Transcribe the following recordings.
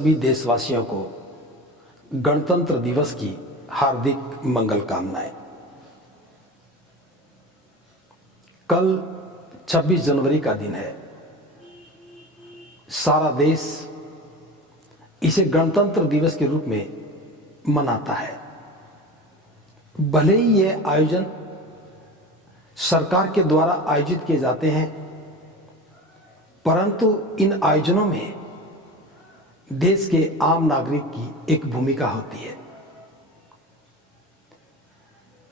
सभी देशवासियों को गणतंत्र दिवस की हार्दिक मंगल कामनाएं। कल 26 जनवरी का दिन है। सारा देश इसे गणतंत्र दिवस के रूप में मनाता है। भले ही यह आयोजन सरकार के द्वारा आयोजित किए जाते हैं, परंतु इन आयोजनों में देश के आम नागरिक की एक भूमिका होती है।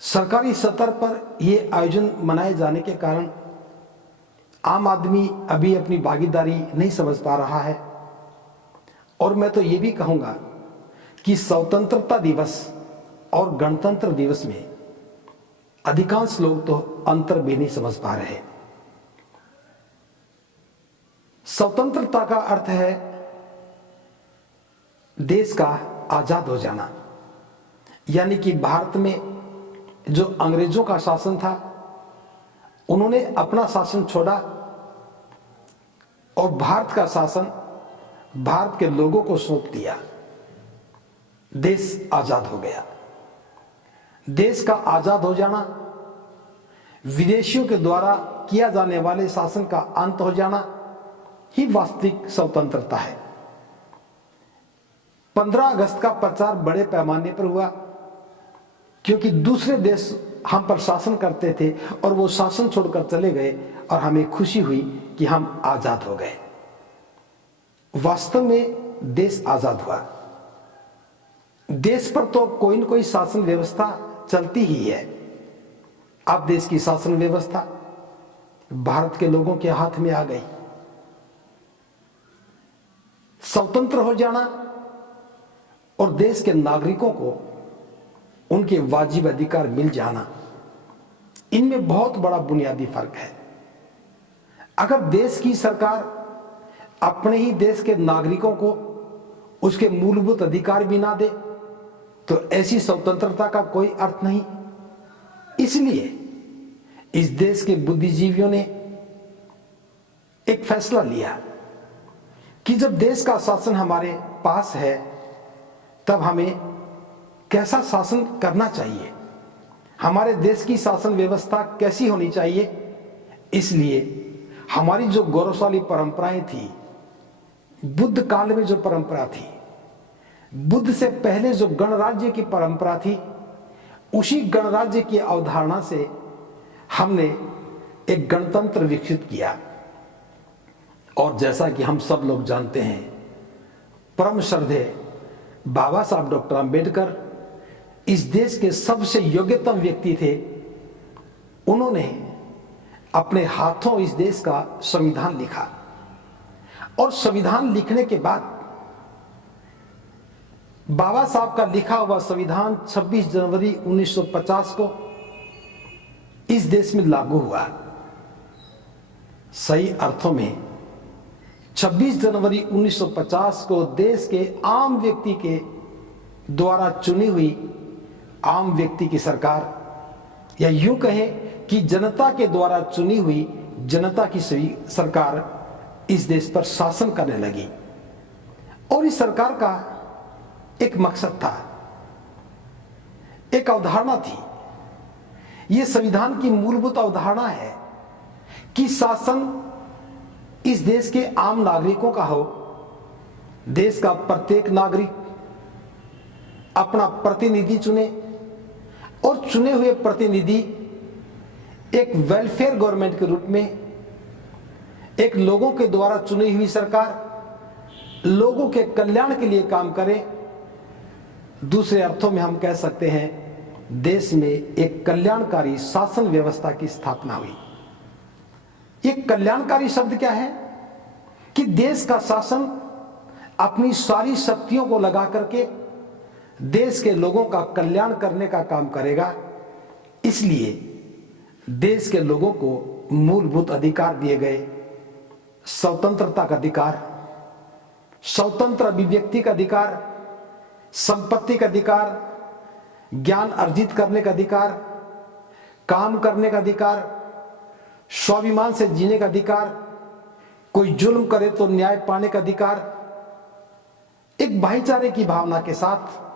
सरकारी स्तर पर यह आयोजन मनाए जाने के कारण आम आदमी अभी अपनी भागीदारी नहीं समझ पा रहा है। और मैं तो यह भी कहूंगा कि स्वतंत्रता दिवस और गणतंत्र दिवस में अधिकांश लोग तो अंतर भी नहीं समझ पा रहे। स्वतंत्रता का अर्थ है देश का आजाद हो जाना, यानी कि भारत में जो अंग्रेजों का शासन था, उन्होंने अपना शासन छोड़ा और भारत का शासन भारत के लोगों को सौंप दिया। देश आजाद हो गया। देश का आजाद हो जाना, विदेशियों के द्वारा किया जाने वाले शासन का अंत हो जाना ही वास्तविक स्वतंत्रता है। 15 अगस्त का प्रचार बड़े पैमाने पर हुआ क्योंकि दूसरे देश हम पर शासन करते थे और वो शासन छोड़कर चले गए और हमें खुशी हुई कि हम आजाद हो गए। वास्तव में देश आजाद हुआ। देश पर तो कोई न कोई शासन व्यवस्था चलती ही है। अब देश की शासन व्यवस्था भारत के लोगों के हाथ में आ गई। स्वतंत्र हो जाना और देश के नागरिकों को उनके वाजिब अधिकार मिल जाना, इनमें बहुत बड़ा बुनियादी फर्क है। अगर देश की सरकार अपने ही देश के नागरिकों को उसके मूलभूत अधिकार भी ना दे तो ऐसी स्वतंत्रता का कोई अर्थ नहीं। इसलिए इस देश के बुद्धिजीवियों ने एक फैसला लिया कि जब देश का शासन हमारे पास है तब हमें कैसा शासन करना चाहिए, हमारे देश की शासन व्यवस्था कैसी होनी चाहिए। इसलिए हमारी जो गौरवशाली परंपराएं थी, बुद्ध काल में जो परंपरा थी, बुद्ध से पहले जो गणराज्य की परंपरा थी, उसी गणराज्य की अवधारणा से हमने एक गणतंत्र विकसित किया। और जैसा कि हम सब लोग जानते हैं, परम श्रद्धेय बाबा साहब डॉक्टर अंबेडकर इस देश के सबसे योग्यतम व्यक्ति थे। उन्होंने अपने हाथों इस देश का संविधान लिखा और संविधान लिखने के बाद बाबा साहब का लिखा हुआ संविधान 26 जनवरी 1950 को इस देश में लागू हुआ। सही अर्थों में 26 जनवरी 1950 को देश के आम व्यक्ति के द्वारा चुनी हुई आम व्यक्ति की सरकार, या यूं कहें कि जनता के द्वारा चुनी हुई जनता की सरकार इस देश पर शासन करने लगी। और इस सरकार का एक मकसद था, एक अवधारणा थी। यह संविधान की मूलभूत अवधारणा है कि शासन इस देश के आम नागरिकों का हो। देश का प्रत्येक नागरिक अपना प्रतिनिधि चुने और चुने हुए प्रतिनिधि एक वेलफेयर गवर्नमेंट के रूप में, एक लोगों के द्वारा चुनी हुई सरकार लोगों के कल्याण के लिए काम करे। दूसरे अर्थों में हम कह सकते हैं देश में एक कल्याणकारी शासन व्यवस्था की स्थापना हुई। ये कल्याणकारी शब्द क्या है कि देश का शासन अपनी सारी शक्तियों को लगा करके देश के लोगों का कल्याण करने का काम करेगा। इसलिए देश के लोगों को मूलभूत अधिकार दिए गए। स्वतंत्रता का अधिकार, स्वतंत्र अभिव्यक्ति का अधिकार, संपत्ति का अधिकार, ज्ञान अर्जित करने का अधिकार, काम करने का अधिकार, स्वाभिमान से जीने का अधिकार, कोई जुल्म करे तो न्याय पाने का अधिकार, एक भाईचारे की भावना के साथ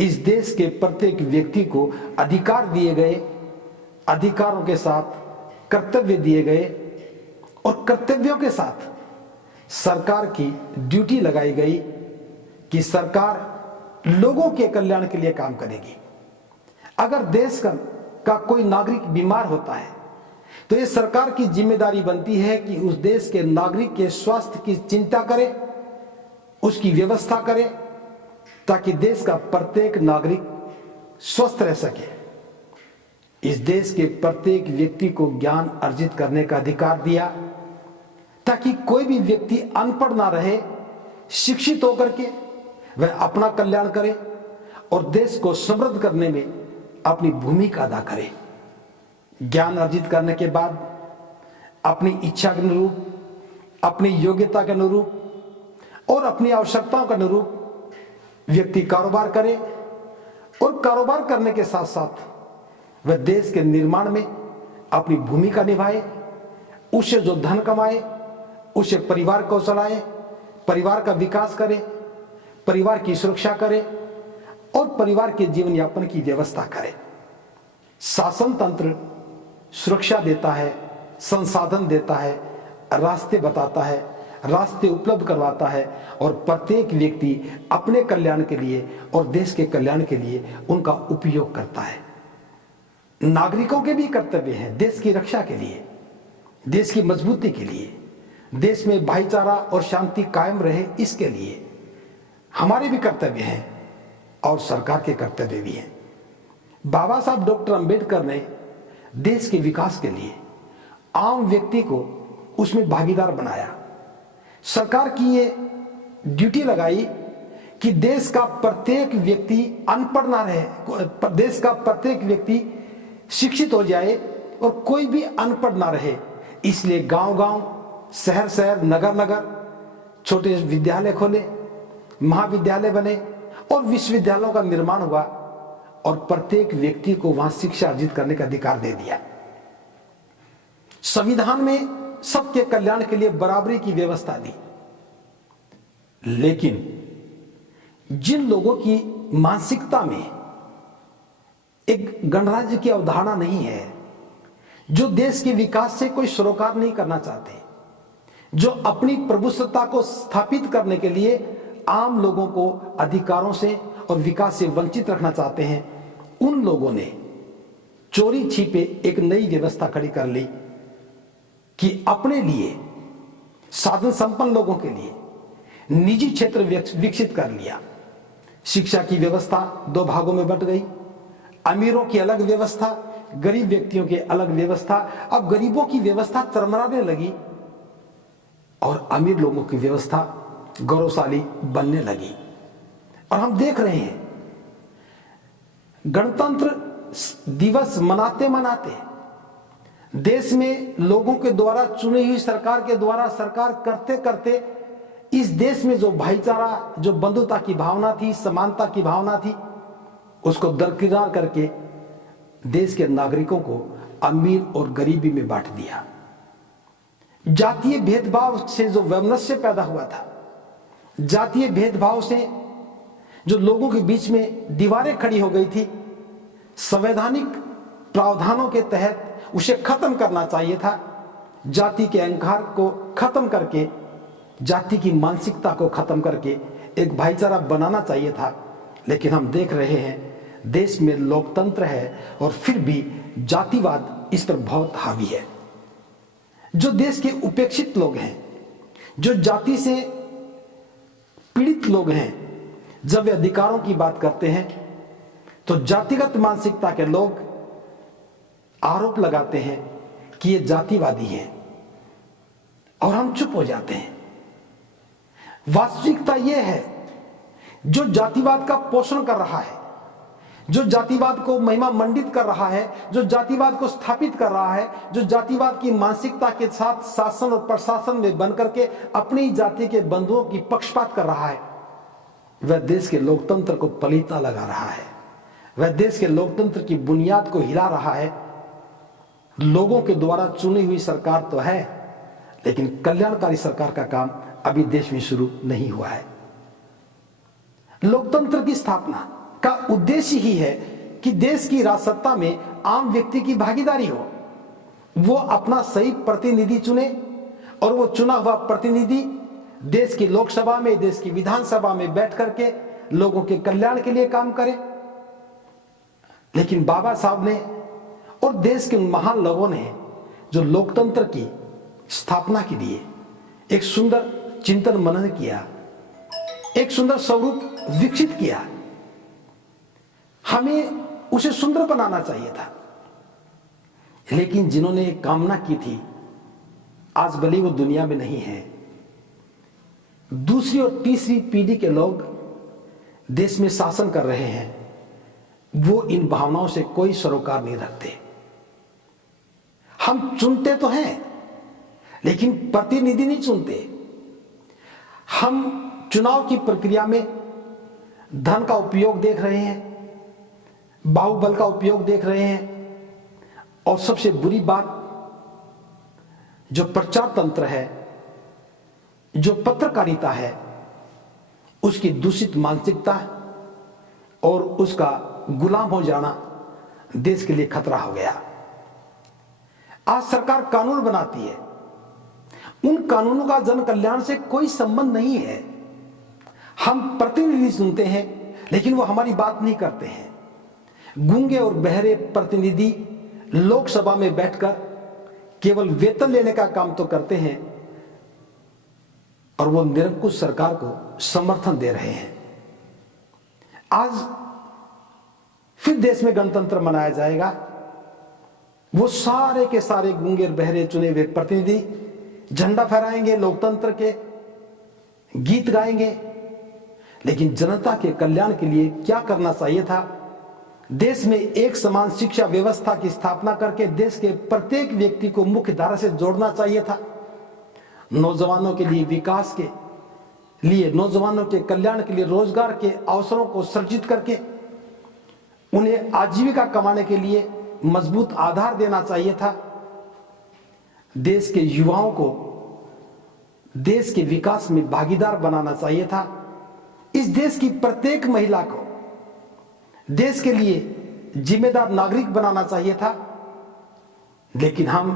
इस देश के प्रत्येक व्यक्ति को अधिकार दिए गए, अधिकारों के साथ कर्तव्य दिए गए और कर्तव्यों के साथ सरकार की ड्यूटी लगाई गई कि सरकार लोगों के कल्याण के लिए काम करेगी। अगर देश का कोई नागरिक बीमार होता है तो ये सरकार की जिम्मेदारी बनती है कि उस देश के नागरिक के स्वास्थ्य की चिंता करे, उसकी व्यवस्था करे, ताकि देश का प्रत्येक नागरिक स्वस्थ रह सके। इस देश के प्रत्येक व्यक्ति को ज्ञान अर्जित करने का अधिकार दिया ताकि कोई भी व्यक्ति अनपढ़ ना रहे, शिक्षित होकर के वह अपना कल्याण करे और देश को समृद्ध करने में अपनी भूमिका अदा करे। ज्ञान अर्जित करने के बाद अपनी इच्छा के अनुरूप, अपनी योग्यता के अनुरूप और अपनी आवश्यकताओं के अनुरूप व्यक्ति कारोबार करे और कारोबार करने के साथ साथ वह देश के निर्माण में अपनी भूमिका निभाए, उससे जो धन कमाए उससे परिवार को चलाए, परिवार का विकास करे, परिवार की सुरक्षा करे और परिवार के जीवन यापन की व्यवस्था करे। शासन तंत्र सुरक्षा देता है, संसाधन देता है, रास्ते बताता है, रास्ते उपलब्ध करवाता है और प्रत्येक व्यक्ति अपने कल्याण के लिए और देश के कल्याण के लिए उनका उपयोग करता है। नागरिकों के भी कर्तव्य हैं देश की रक्षा के लिए, देश की मजबूती के लिए, देश में भाईचारा और शांति कायम रहे, इसके लिए हमारे भी कर्तव्य हैं और सरकार के कर्तव्य भी हैं। बाबा साहब डॉक्टर अंबेडकर ने देश के विकास के लिए आम व्यक्ति को उसमें भागीदार बनाया। सरकार की ये ड्यूटी लगाई कि देश का प्रत्येक व्यक्ति अनपढ़ ना रहे, देश का प्रत्येक व्यक्ति शिक्षित हो जाए और कोई भी अनपढ़ ना रहे। इसलिए गांव-गांव, शहर-शहर, नगर-नगर छोटे विद्यालय खोले, महाविद्यालय बने और विश्वविद्यालयों का निर्माण हुआ और प्रत्येक व्यक्ति को वहां शिक्षा अर्जित करने का अधिकार दे दिया। संविधान में सबके कल्याण के लिए बराबरी की व्यवस्था दी। लेकिन जिन लोगों की मानसिकता में एक गणराज्य की अवधारणा नहीं है, जो देश के विकास से कोई सरोकार नहीं करना चाहते, जो अपनी प्रभुसत्ता को स्थापित करने के लिए आम लोगों को अधिकारों से और विकास से वंचित रखना चाहते हैं, उन लोगों ने चोरी छिपे एक नई व्यवस्था खड़ी कर ली कि अपने लिए, साधन संपन्न लोगों के लिए निजी क्षेत्र विकसित कर लिया। शिक्षा की व्यवस्था दो भागों में बंट गई, अमीरों की अलग व्यवस्था, गरीब व्यक्तियों की अलग व्यवस्था। अब गरीबों की व्यवस्था चरमराने लगी और अमीर लोगों की व्यवस्था गौरवशाली बनने लगी। और हम देख रहे हैं गणतंत्र दिवस मनाते मनाते देश में लोगों के द्वारा चुनी हुई सरकार के द्वारा सरकार करते करते इस देश में जो भाईचारा, जो बंधुता की भावना थी, समानता की भावना थी, उसको दरकिनार करके देश के नागरिकों को अमीर और गरीबी में बांट दिया। जातीय भेदभाव से जो वैमनस्य पैदा हुआ था, जातीय भेदभाव से जो लोगों के बीच में दीवारें खड़ी हो गई थी, संवैधानिक प्रावधानों के तहत उसे खत्म करना चाहिए था। जाति के अहंकार को खत्म करके, जाति की मानसिकता को खत्म करके एक भाईचारा बनाना चाहिए था। लेकिन हम देख रहे हैं देश में लोकतंत्र है और फिर भी जातिवाद इस पर बहुत हावी है। जो देश के उपेक्षित लोग हैं, जो जाति से पीड़ित लोग हैं, जब वे अधिकारों की बात करते हैं तो जातिगत मानसिकता के लोग आरोप लगाते हैं कि ये जातिवादी हैं और हम चुप हो जाते हैं। वास्तविकता यह है, जो जातिवाद का पोषण कर रहा है, जो जातिवाद को महिमा मंडित कर रहा है, जो जातिवाद को स्थापित कर रहा है, जो जातिवाद की मानसिकता के साथ शासन और प्रशासन में बनकर के अपनी जाति के बंधुओं की पक्षपात कर रहा है, वह देश के लोकतंत्र को पलीता लगा रहा है, वह देश के लोकतंत्र की बुनियाद को हिला रहा है। लोगों के द्वारा चुनी हुई सरकार तो है, लेकिन कल्याणकारी सरकार का काम अभी देश में शुरू नहीं हुआ है। लोकतंत्र की स्थापना का उद्देश्य ही है कि देश की राजसत्ता में आम व्यक्ति की भागीदारी हो, वो अपना सही प्रतिनिधि चुने और वो चुना हुआ प्रतिनिधि देश की लोकसभा में, देश की विधानसभा में बैठ करके लोगों के कल्याण के लिए काम करे। लेकिन बाबा साहब ने और देश के उन महान लोगों ने जो लोकतंत्र की स्थापना के लिए एक सुंदर चिंतन मनन किया, एक सुंदर स्वरूप विकसित किया, हमें उसे सुंदर बनाना चाहिए था। लेकिन जिन्होंने कामना की थी आज भले वो दुनिया में नहीं है। दूसरी और तीसरी पीढ़ी के लोग देश में शासन कर रहे हैं, वो इन भावनाओं से कोई सरोकार नहीं रखते। हम चुनते तो हैं लेकिन प्रतिनिधि नहीं चुनते। हम चुनाव की प्रक्रिया में धन का उपयोग देख रहे हैं, बाहुबल का उपयोग देख रहे हैं, और सबसे बुरी बात जो प्रचार तंत्र है, जो पत्रकारिता है, उसकी दूषित मानसिकता और उसका गुलाम हो जाना देश के लिए खतरा हो गया। आज सरकार कानून बनाती है, उन कानूनों का जन कल्याण से कोई संबंध नहीं है। हम प्रतिनिधि सुनते हैं लेकिन वो हमारी बात नहीं करते हैं। गूंगे और बहरे प्रतिनिधि लोकसभा में बैठकर केवल वेतन लेने का काम तो करते हैं और वो निरंकुश सरकार को समर्थन दे रहे हैं। आज फिर देश में गणतंत्र मनाया जाएगा। वो सारे के सारे गूंगे और बहरे चुने हुए प्रतिनिधि झंडा फहराएंगे, लोकतंत्र के गीत गाएंगे, लेकिन जनता के कल्याण के लिए क्या करना चाहिए था? देश में एक समान शिक्षा व्यवस्था की स्थापना करके देश के प्रत्येक व्यक्ति को मुख्य धारा से जोड़ना चाहिए था। नौजवानों के लिए विकास के लिए, नौजवानों के कल्याण के लिए रोजगार के अवसरों को सृजित करके उन्हें आजीविका कमाने के लिए मजबूत आधार देना चाहिए था। देश के युवाओं को देश के विकास में भागीदार बनाना चाहिए था। इस देश की प्रत्येक महिला को देश के लिए जिम्मेदार नागरिक बनाना चाहिए था। लेकिन हम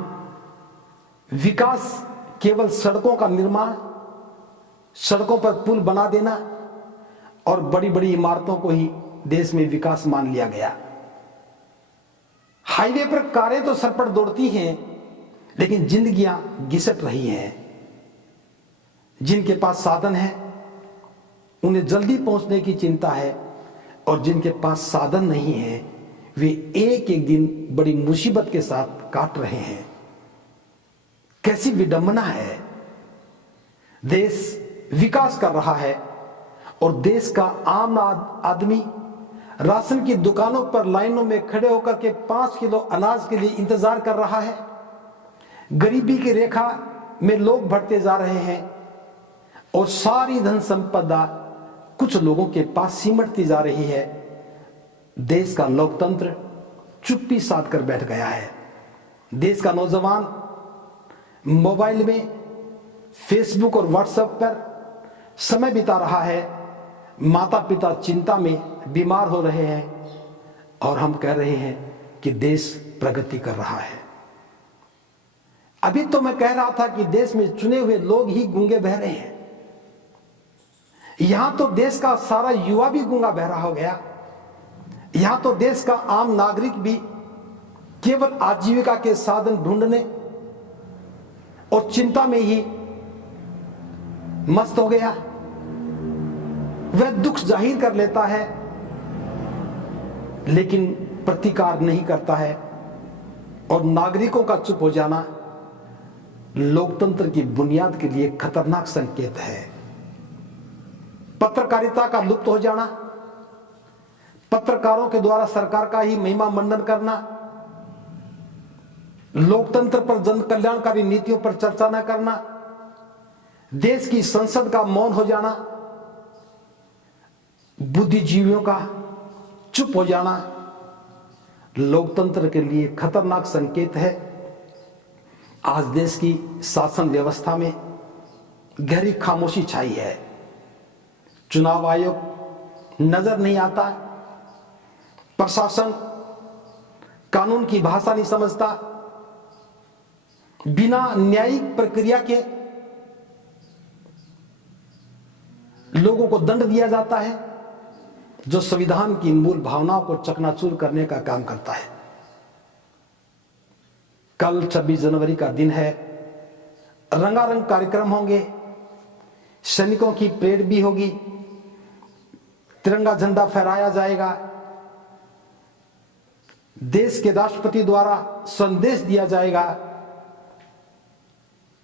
विकास केवल सड़कों का निर्माण, सड़कों पर पुल बना देना और बड़ी बड़ी इमारतों को ही देश में विकास मान लिया गया। हाईवे पर कारें तो सर पर दौड़ती हैं लेकिन जिंदगियां घिसट रही हैं। जिनके पास साधन है उन्हें जल्दी पहुंचने की चिंता है और जिनके पास साधन नहीं है वे एक एक दिन बड़ी मुसीबत के साथ काट रहे हैं। कैसी विडंबना है। देश विकास कर रहा है और देश का आम आदमी राशन की दुकानों पर लाइनों में खड़े होकर के 5 किलो अनाज के लिए इंतजार कर रहा है। गरीबी की रेखा में लोग बढ़ते जा रहे हैं और सारी धन संपदा कुछ लोगों के पास सिमटती जा रही है। देश का लोकतंत्र चुप्पी साध कर बैठ गया है। देश का नौजवान मोबाइल में, फेसबुक और व्हाट्सएप पर समय बिता रहा है। माता पिता चिंता में बीमार हो रहे हैं और हम कह रहे हैं कि देश प्रगति कर रहा है। अभी तो मैं कह रहा था कि देश में चुने हुए लोग ही गूंगे बहरे हैं। यहां तो देश का सारा युवा भी गूंगा बहरा हो गया। यहां तो देश का आम नागरिक भी केवल आजीविका के साधन ढूंढने और चिंता में ही मस्त हो गया। वह दुख जाहिर कर लेता है लेकिन प्रतिकार नहीं करता है और नागरिकों का चुप हो जाना लोकतंत्र की बुनियाद के लिए खतरनाक संकेत है। पत्रकारिता का लुप्त हो जाना, पत्रकारों के द्वारा सरकार का ही महिमा मंडन करना, लोकतंत्र पर जन कल्याणकारी नीतियों पर चर्चा न करना, देश की संसद का मौन हो जाना, बुद्धिजीवियों का चुप हो जाना लोकतंत्र के लिए खतरनाक संकेत है। आज देश की शासन व्यवस्था में गहरी खामोशी छाई है। चुनाव आयोग नजर नहीं आता, प्रशासन कानून की भाषा नहीं समझता, बिना न्यायिक प्रक्रिया के लोगों को दंड दिया जाता है, जो संविधान की मूल भावनाओं को चकनाचूर करने का काम करता है। कल 26 जनवरी का दिन है, रंगारंग कार्यक्रम होंगे, सैनिकों की परेड भी होगी, तिरंगा झंडा फहराया जाएगा, देश के राष्ट्रपति द्वारा संदेश दिया जाएगा,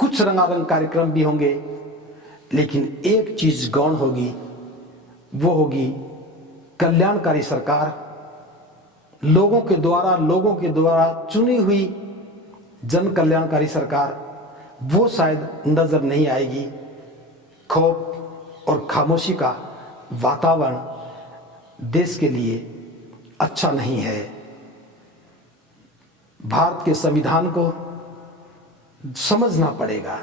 कुछ रंगारंग कार्यक्रम भी होंगे, लेकिन एक चीज गौण होगी, वो होगी कल्याणकारी सरकार, लोगों के द्वारा चुनी हुई जन कल्याणकारी सरकार, वो शायद नजर नहीं आएगी। खौफ और खामोशी का वातावरण देश के लिए अच्छा नहीं है। भारत के संविधान को समझना पड़ेगा,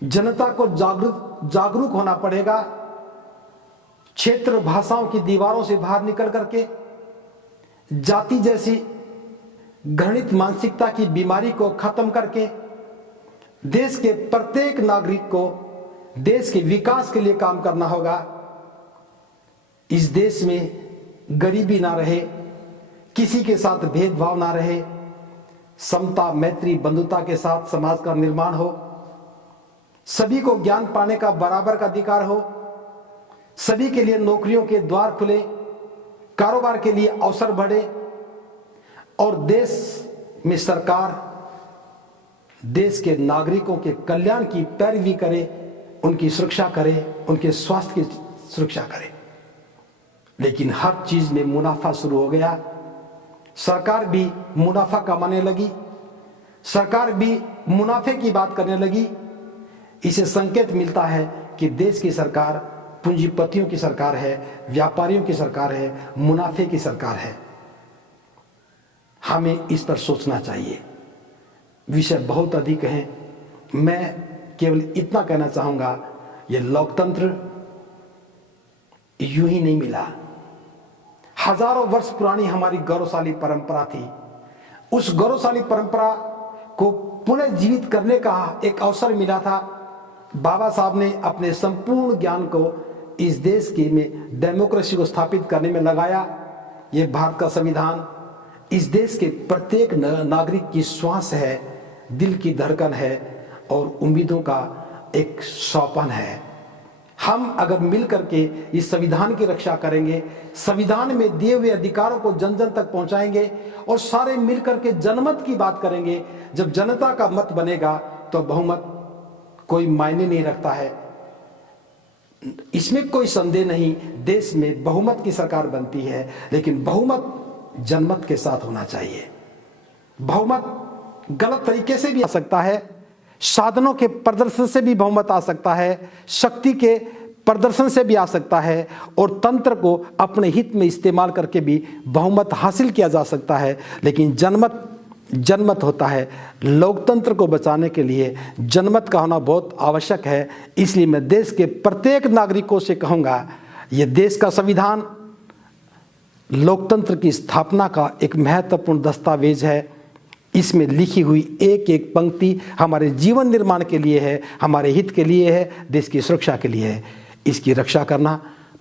जनता को जागरूक होना पड़ेगा, क्षेत्र भाषाओं की दीवारों से बाहर निकल करके जाति जैसी घृणित मानसिकता की बीमारी को खत्म करके देश के प्रत्येक नागरिक को देश के विकास के लिए काम करना होगा। इस देश में गरीबी ना रहे, किसी के साथ भेदभाव ना रहे, समता मैत्री बंधुता के साथ समाज का निर्माण हो, सभी को ज्ञान पाने का बराबर का अधिकार हो, सभी के लिए नौकरियों के द्वार खुले, कारोबार के लिए अवसर बढ़े और देश में सरकार देश के नागरिकों के कल्याण की पैरवी करे, उनकी सुरक्षा करे, उनके स्वास्थ्य की सुरक्षा करे। लेकिन हर चीज में मुनाफा शुरू हो गया, सरकार भी मुनाफा कमाने लगी, सरकार भी मुनाफे की बात करने लगी। इसे संकेत मिलता है कि देश की सरकार पूंजीपतियों की सरकार है, व्यापारियों की सरकार है, मुनाफे की सरकार है। हमें इस पर सोचना चाहिए। विषय बहुत अधिक हैं, मैं केवल इतना कहना चाहूंगा, यह लोकतंत्र यूं ही नहीं मिला। हजारों वर्ष पुरानी हमारी गौरवशाली परंपरा थी। उस गौरवशाली परंपरा को पुनः जीवित करने का एक अवसर मिला था। बाबा साहब ने अपने संपूर्ण ज्ञान को इस देश की में डेमोक्रेसी को स्थापित करने में लगाया। ये भारत का संविधान इस देश के प्रत्येक नागरिक की श्वास है, दिल की धड़कन है और उम्मीदों का एक सौपन है। हम अगर मिलकर के इस संविधान की रक्षा करेंगे, संविधान में दिए हुए अधिकारों को जन जन तक पहुंचाएंगे और सारे मिलकर के जनमत की बात करेंगे, जब जनता का मत बनेगा तो बहुमत कोई मायने नहीं रखता है। इसमें कोई संदेह नहीं, देश में बहुमत की सरकार बनती है, लेकिन बहुमत जनमत के साथ होना चाहिए। बहुमत गलत तरीके से भी आ सकता है, साधनों के प्रदर्शन से भी बहुमत आ सकता है, शक्ति के प्रदर्शन से भी आ सकता है और तंत्र को अपने हित में इस्तेमाल करके भी बहुमत हासिल किया जा सकता है। लेकिन जनमत होता है। लोकतंत्र को बचाने के लिए जनमत का होना बहुत आवश्यक है। इसलिए मैं देश के प्रत्येक नागरिकों से कहूँगा, यह देश का संविधान लोकतंत्र की स्थापना का एक महत्वपूर्ण दस्तावेज है। इसमें लिखी हुई एक एक पंक्ति हमारे जीवन निर्माण के लिए है, हमारे हित के लिए है, देश की सुरक्षा के लिए है। इसकी रक्षा करना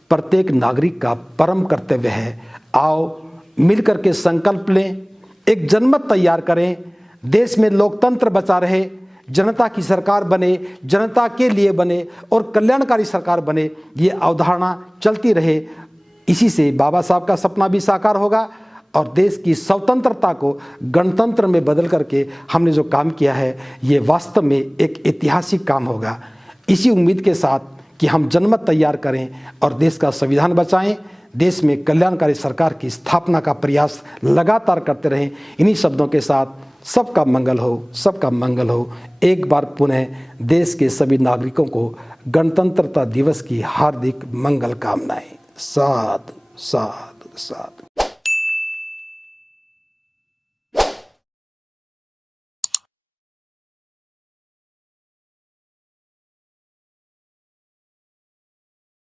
प्रत्येक नागरिक का परम कर्तव्य है। आओ मिलकर के संकल्प लें, एक जनमत तैयार करें, देश में लोकतंत्र बचा रहे, जनता की सरकार बने, जनता के लिए बने और कल्याणकारी सरकार बने, ये अवधारणा चलती रहे। इसी से बाबा साहब का सपना भी साकार होगा और देश की स्वतंत्रता को गणतंत्र में बदल करके हमने जो काम किया है, ये वास्तव में एक ऐतिहासिक काम होगा। इसी उम्मीद के साथ कि हम जनमत तैयार करें और देश का संविधान बचाएं, देश में कल्याणकारी सरकार की स्थापना का प्रयास लगातार करते रहें। इन्हीं शब्दों के साथ सबका मंगल हो, सबका मंगल हो। एक बार पुनः देश के सभी नागरिकों को गणतंत्रता दिवस की हार्दिक मंगल कामनाएं। साधु साधु साधु।